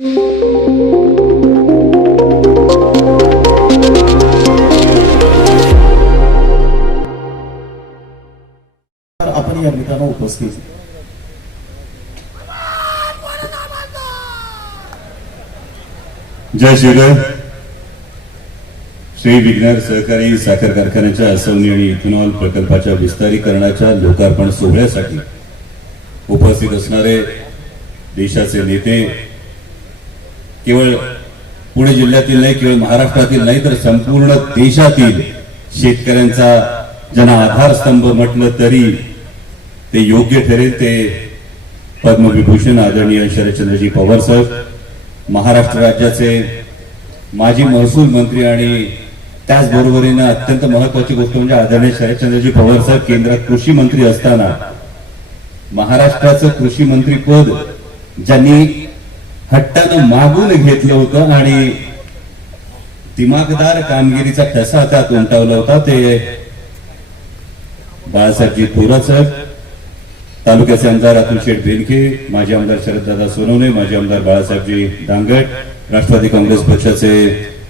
आपण या निमित्तानं उपस्थित. जय शिवराय श्री विज्ञान सहकारी साखर कारखान्याच्या असवणी आणि इथेनॉल प्रकल्पाच्या विस्तारीकरणाच्या लोकार्पण सोहळ्यासाठी उपस्थित असणारे देशाचे नेते केवळ पुणे जिल्ह्यातील नाही केवळ महाराष्ट्रातील नाही तर संपूर्ण देशातील शेतकऱ्यांचा ज्यांना आधारस्तंभ म्हटलं तरी ते योग्य ठरेल ते पद्मविभूषण आदरणीय शरदचंद्रजी पवार साहेब महाराष्ट्र राज्याचे माजी महसूल मंत्री आणि त्याचबरोबरीनं अत्यंत महत्वाची गोष्ट म्हणजे आदरणीय शरदचंद्रजी पवार साहेब केंद्रात कृषी मंत्री असताना महाराष्ट्राचं कृषी मंत्री पद ज्यांनी हट्टानं मागून घेतलं होतं आणि दिमागदार कामगिरीचा ठसा त्यात उमटवला होता. ते बाळासाहेबजी थोरात साहेब तालुक्याचे आमदार अतुल शेठ बेनके माजी आमदार शरददादा सोनवणे माजी आमदार बाळासाहेबजी दांगट राष्ट्रवादी काँग्रेस पक्षाचे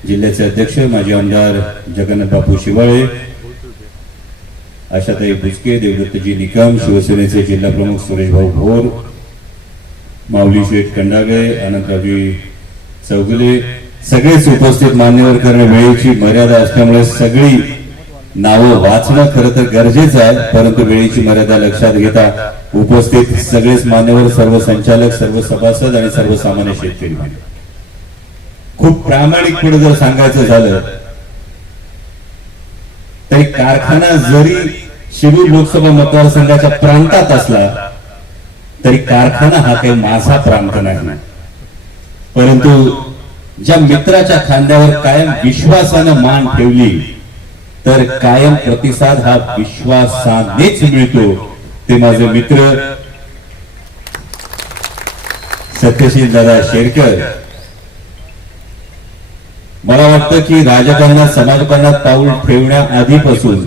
जिल्ह्याचे अध्यक्ष माजी आमदार जगन्नाथ बापू शिवाळे आशाताई बुचके देवदत्तजी निकम शिवसेनेचे जिल्हा प्रमुख सुरेश भाऊ भोर माऊली शेठ कंडागे अनंतरावजी चौगुले सगळेच उपस्थित मान्यवर करणे वेळेची मर्यादा असल्यामुळे सगळी नावं वाचणं खरं तर गरजेचं आहे परंतु वेळेची मर्यादा लक्षात घेता उपस्थित सगळेच मान्यवर सर्व संचालक सर्व सभासद आणि सर्वसामान्य शेतकरी खूप प्रामाणिकपणे जर सांगायचं झालं तरी कारखाना जरी शिरूर लोकसभा मतदारसंघाच्या प्रांतात असला तरी कारखाना हा काही माझा प्रांत नाही. परंतु ज्या मित्राच्या खांद्यावर कायम विश्वासानं मान ठेवली तर कायम प्रतिसाद हा विश्वासानेच मिळतो. ते माझे मित्र सत्यशील दादा शेरकर. मला वाटतं की राजकारणात समाजकारणात पाऊल ठेवण्या आधीपासून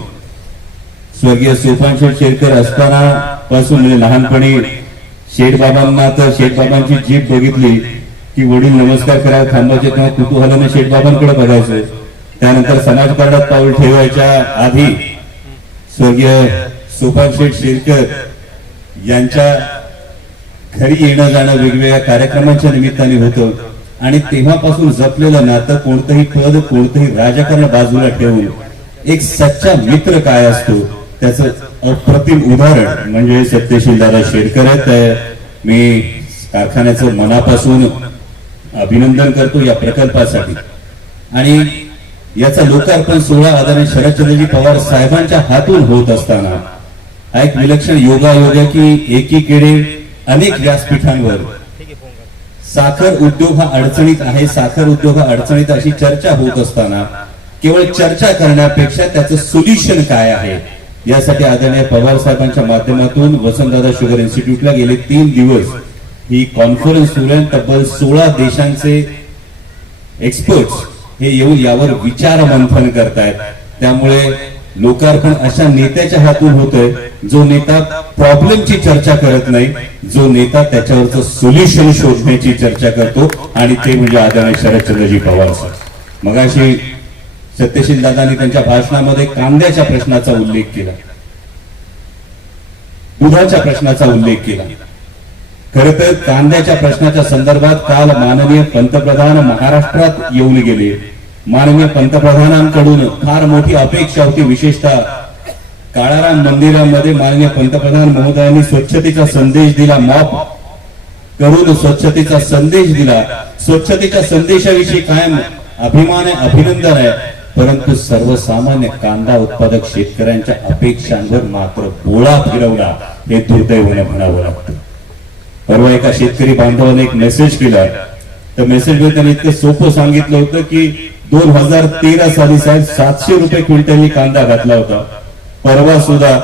स्वर्गीय सोपानशेठ शेरकर असताना पासून म्हणजे लहानपणी शेठबाबांना तर शेठबाबांची जीप बघितली की वडील नमस्कार करायला थांबायचे तेव्हा कुतूहलाने शेठबाबांकडे बघायचं. त्यानंतर समाजकारणात पाऊल ठेवायच्या आधी स्वर्गीय सोपानशेठ शिरकर यांच्या घरी येणं जाणं वेगवेगळ्या कार्यक्रमांच्या निमित्ताने होतं. आणि तेव्हापासून जपलेलं नातं कोणतंही पद कोणतंही राजकारण बाजूला ठेवून एक सच्चा मित्र काय असतो त्याचं अप्रतिम उदाहरण म्हणजे सत्यशील दादा शेडकर आहेत मी कारखान्याचं मनापासून अभिनंदन करतो या प्रकल्पासाठी. आणि याचा लोकार्पण सोहळा आदरणीय शरदचंद्रजी पवार साहेबांच्या हातून होत असताना हा एक विलक्षण योगायोग आहे की एकीकडे अनेक व्यासपीठांवर साखर उद्योग हा अडचणीत आहे साखर उद्योग हा अडचणीत अशी चर्चा होत असताना केवळ चर्चा करण्यापेक्षा त्याचं सोल्युशन काय आहे? यासाठी आदरणीय पवार साहेबांच्या माध्यमातून वसंतदादा शुगर इन्स्टिट्यूटला गेले तीन दिवस ही कॉन्फरन्स सुरू तब्बल सोळा देशांचे एक्सपर्ट्स हे येऊन यावर विचार मंथन करतायत. त्यामुळे लोकार्पण अशा नेत्याच्या हातून होतंय. जो नेता प्रॉब्लेमची चर्चा करत नाही जो नेता त्याच्यावरचं सोल्युशन शोधण्याची चर्चा करतो. आणि ते म्हणजे आदरणीय शरदचंद्रजी पवार साहेब. मगाशी सत्यशील दादांनी त्यांच्या भाषणामध्ये कांद्याच्या प्रश्नाचा उल्लेख केला. दुधाच्या प्रश्नाचा उल्लेख केला. खर तर कांद्याच्या प्रश्नाच्या संदर्भात काल माननीय पंतप्रधान महाराष्ट्रात येऊन गेले. माननीय पंतप्रधानांकडून फार मोठी अपेक्षा होती. विशेषतः काळाराम मंदिरामध्ये माननीय पंतप्रधान महोदयांनी स्वच्छतेचा संदेश दिला. मॉप करून स्वच्छतेचा संदेश दिला. स्वच्छतेच्या संदेशाविषयी कायम अभिमान आहे अभिनंदन आहे. परंतु सर्वसामान्य कांदा उत्पादक शेतकऱ्यांच्या अपेक्षांवर मात्र बोळा फिरवला हे दुर्दैवाने म्हणावं लागतं. परवा एका शेतकरी बांधवाने एक मेसेज केला. तर मेसेजमध्ये त्यांनी इतकं सोपं सांगितलं होतं की दोन हजार तेरा साली साहेब सातशे रुपये क्विंटलनी कांदा घातला होता. परवा सुद्धा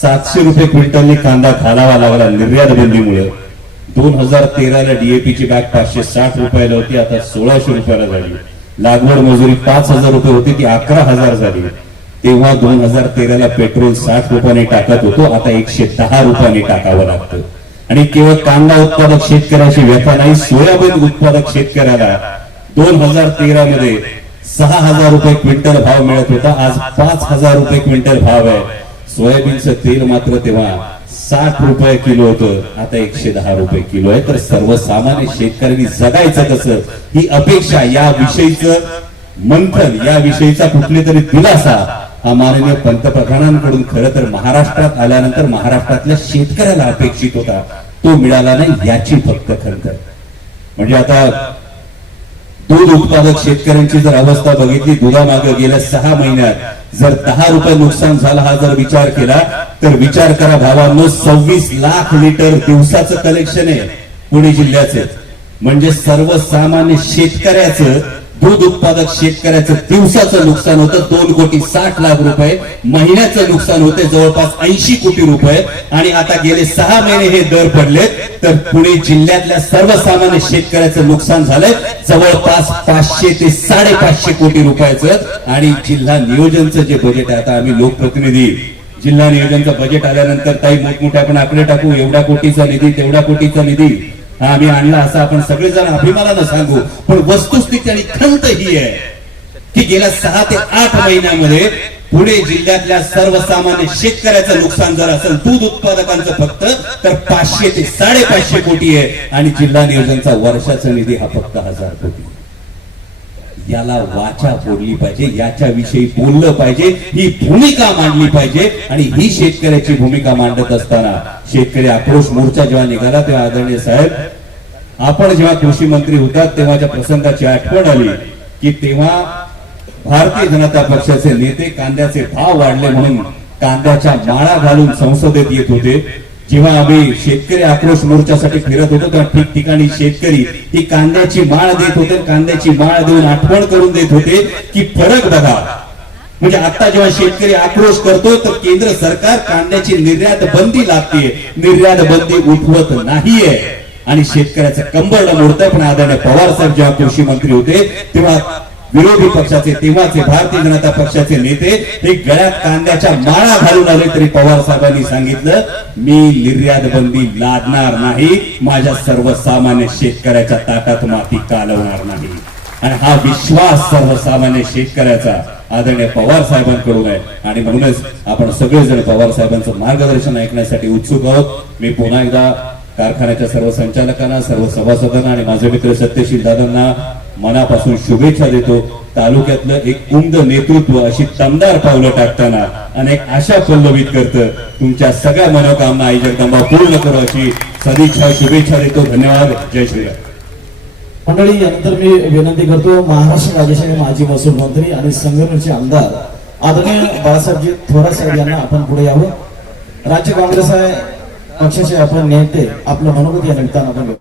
सातशे रुपये क्विंटलनी कांदा घालावा लागला निर्यात बंदीमुळे दोन हजार तेराला डीएपी ची बॅग पाचशे साठ रुपयाला होती आता सोळाशे रुपयाला झाली. लागवड मजुरी पाच हजार रुपये होती ती अकरा हजार झाली. तेव्हा दोन हजार तेराला पेट्रोल साठ रुपयाने टाकत होतो आता एकशे दहा रुपयाने टाकावं लागतं. आणि केवळ कांदा उत्पादक शेतकऱ्याची व्यथा नाही सोयाबीन उत्पादक शेतकऱ्याला दोन हजार तेरा मध्ये सहा हजार रुपये क्विंटल भाव मिळत होता आज पाच हजार रुपये क्विंटल भाव आहे. सोयाबीनचं तेल मात्र तेव्हा साठ रुपये किलो होतं. आता एकशे दहा रुपये किलो आहे. तर सर्वसामान्य शेतकऱ्यांनी जगायचं कसं? ही अपेक्षा या विषयीचं मंथन या विषयीचा कुठले तरी दिलासा हा माननीय पंतप्रधानांकडून खर तर महाराष्ट्रात आल्यानंतर महाराष्ट्रातल्या शेतकऱ्याला अपेक्षित होता. तो मिळाला नाही याची फक्त खर तर म्हणजे आता दूध उत्पादक शेतकऱ्यांची जर अवस्था बघितली दुधामागे गेल्या सहा महिन्यात जर दहा रुपये नुकसान झाला हा जर विचार केला तर विचार करा भावांनो सव्वीस लाख लिटर दिवसाचं कलेक्शन आहे पुणे जिल्ह्याचे. म्हणजे सर्वसामान्य शेतकऱ्याचं दूध उत्पादक शेतकऱ्याचं दिवसाचं नुकसान होतं. दोन कोटी साठ लाख रुपये. महिन्याचं नुकसान होते. जवळपास ऐंशी कोटी रुपये. आणि आता गेले सहा महिने हे दर पडलेत. तर पुणे जिल्ह्यातल्या सर्वसामान्य शेतकऱ्याचं नुकसान झालंय. जवळपास पाचशे ते साडेपाचशे कोटी रुपयाचं. आणि जिल्हा नियोजनचं जे बजेट आहे आता आम्ही लोकप्रतिनिधी जिल्हा नियोजनचं बजेट आल्यानंतर काही मोठमोठे आपण आकडे टाकू. एवढ्या कोटीचा निधी तेवढा कोटीचा निधी. आम्ही आणला असं आपण सगळेजण अभिमानानं सांगू पण वस्तुस्थिती आणि खंत ही आहे की गेल्या सहा ते आठ महिन्यामध्ये पुणे जिल्ह्यातल्या सर्वसामान्य शेतकऱ्याचं नुकसान जर असेल दूध उत्पादकांचं फक्त तर पाचशे ते साडेपाचशे कोटी आहे आणि जिल्हा नियोजनचा वर्षाचा निधी हा फक्त हजार कोटी. याला वाचा फोडली पाहिजे याच्याविषयी बोललं पाहिजे ही भूमिका मांडली पाहिजे. आणि ही शेतकऱ्याची भूमिका मांडत असताना शेतकरी आक्रोश मोर्चा जेव्हा निघाला तेव्हा आदरणीय साहेब आपण जेव्हा कृषी मंत्री होतात तेव्हाच्या प्रसंगाची आठवण आली की तेव्हा भारतीय जनता पक्षाचे नेते कांद्याचे भाव वाढले म्हणून कांद्याच्या माळा घालून संसदेत येत होते. जेव्हा आम्ही शेतकरी आक्रोश मोर्चासाठी फिरत होतो तेव्हा ठिकठिकाणी शेतकरी ही कांद्याची माळ देत होते कांद्याची माळ देऊन आठवण करून देत होते की फरक बघा. म्हणजे आता जेव्हा शेतकरी आक्रोश करतो तर केंद्र सरकार कांद्याची निर्यात बंदी लागते निर्यात बंदी उठवत नाहीये. आणि शेतकऱ्याचं कंबरड मोडतंय. पण आदरणीय पवार साहेब जेव्हा कृषी मंत्री होते तेव्हा विरोधी पक्षाचे तेव्हाचे भारतीय जनता पक्षाचे नेते हे गळ्यात कांद्याच्या माळा घालून आले तरी पवार साहेबांनी सांगितलं मी निर्यात बंदी लादणार नाही. माझ्या सर्वसामान्य शेतकऱ्याच्या ताटात माती कालवणार नाही. आणि हा विश्वास सर्वसामान्य शेतकऱ्याचा आदरणीय पवार साहेबांकडून आहे. आणि म्हणूनच आपण सगळेजण पवार साहेबांचं मार्गदर्शन ऐकण्यासाठी उत्सुक आहोत. मी पुन्हा एकदा कारखान्याच्या सर्व संचालकांना सर्व सभासदांना आणि माझे मित्र सत्यशील दादांना मनापासून शुभेच्छा देतो. तालुक्यातलं एक उमद नेतृत्व अशी दमदार पावलं टाकताना अनेक आशा पल्लवित करतं. तुमच्या सगळ्या मनोकामना आई जगदंबा पूर्ण करू अशी सदिच्छा शुभेच्छा देतो. धन्यवाद. जय श्रीराम. मंडळी यानंतर मी विनंती करतो महाराष्ट्र राज्याचे माजी महसूल मंत्री आणि संघटनेचे आमदार आदरणीय बाळासाहेबजी थोरात साहेब यांना आपण पुढे यावं. राज्य काँग्रेस आहे पक्षाचे आपण नेते आपलं मनोगत या निमित्तानं आपण